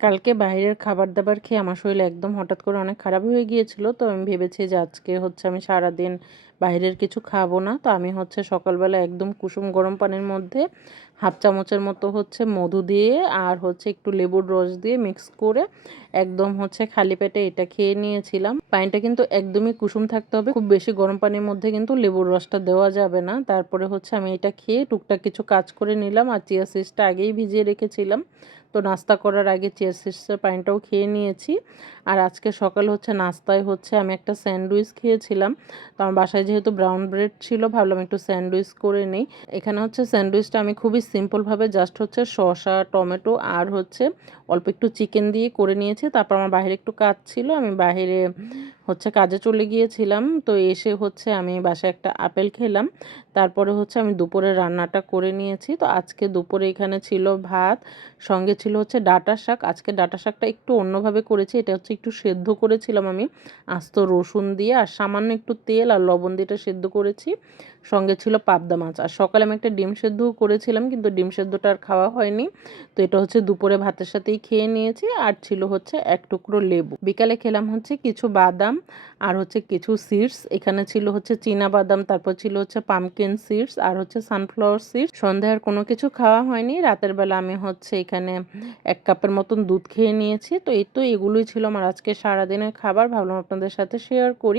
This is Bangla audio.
কালকে বাইরের খাবার-দাবার খেয়ে আমার শরীর একদম হঠাৎ করে অনেক খারাপ হয়ে গিয়েছিল। তো আমি ভেবেছি যে আজকে হচ্ছে আমি সারাদিন বাইরের কিছু খাবো না। তো আমি হচ্ছে সকালবেলা একদম কুসুম গরম পানির মধ্যে 1/2 চামচের মতো হচ্ছে মধু দিয়ে আর হচ্ছে একটু লেবুর রস দিয়ে মিক্স করে একদম হচ্ছে খালি পেটে এটা খেয়ে নিয়েছিলাম। পানিটা কিন্তু একদমই কুসুম থাকতে হবে। খুব বেশি গরম পানির মধ্যে কিন্তু লেবুর রসটা দেওয়া যাবে না। তারপরে হচ্ছে আমি এটা খেয়ে টুকটাক কিছু কাজ করে নিলাম। আর চিয়া সিডসটা আগেই ভিজিয়ে রেখেছিলাম। তো নাস্তা করার আগে চিয়া সিডসের পানিটাও খেয়ে নিয়েছি। আর আজকে সকাল হচ্ছে নাস্তায় হচ্ছে আমি একটা স্যান্ডউইচ খেয়েছিলাম। তো আমার বাসায় যেহেতু ব্রাউন ব্রেড ছিল ভাবলাম একটু স্যান্ডউইচ করে নিই। এখানে হচ্ছে স্যান্ডউইচটা আমি খুবই সিম্পলভাবে জাস্ট হচ্ছে শসা, টমেটো আর হচ্ছে অল্প একটু চিকেন দিয়ে করে নিয়েছি। তারপর আমার বাইরে একটু কাজ ছিল, আমি বাইরে হচ্ছে কাজে চলে গিয়েছিলাম। তো এসে হচ্ছে আমি বাসায় একটা আপেল খেলাম। তারপরে হচ্ছে আমি দুপুরে রান্নাটা করে নিয়েছি। তো আজকে দুপুরে এখানে ছিল ভাত, সঙ্গে ছিল হচ্ছে ডাঁটা শাক। আজকে ডাঁটা শাকটা একটু অন্যভাবে করেছি। এটা হচ্ছে একটু সেদ্ধ করেছিলাম আমি আস্ত রসুন দিয়ে আর সামান্য একটু তেল আর লবণ দিয়ে এটা সেদ্ধ করেছি। সঙ্গে ছিল পাবদা মাছ। আর সকালে আমি একটা ডিম সেদ্ধও করেছিলাম, কিন্তু ডিম সেদ্ধটা আর খাওয়া হয়নি। তো এটা হচ্ছে দুপুরে ভাতের সাথেই খেয়ে নিয়েছি। আর ছিল হচ্ছে এক টুকরো লেবু। বিকালে খেলাম হচ্ছে কিছু বাদাম আর হচ্ছে কিছু সিডস। এখানে ছিল হচ্ছে চীনা বাদাম, তারপর ছিল হচ্ছে পামকিন সিডস আর হচ্ছে সানফ্লাওয়ার সিডস। সন্ধ্যায় আর কোনো কিছু খাওয়া হয়নি। রাতের বেলা আমি হচ্ছে এখানে 1 কাপের মতন দুধ খেয়ে নিয়েছি। তো এই তো এগুলোই ছিল আমার আজকে সারাদিনের খাবার। ভাবলাম আপনাদের সাথে শেয়ার করি।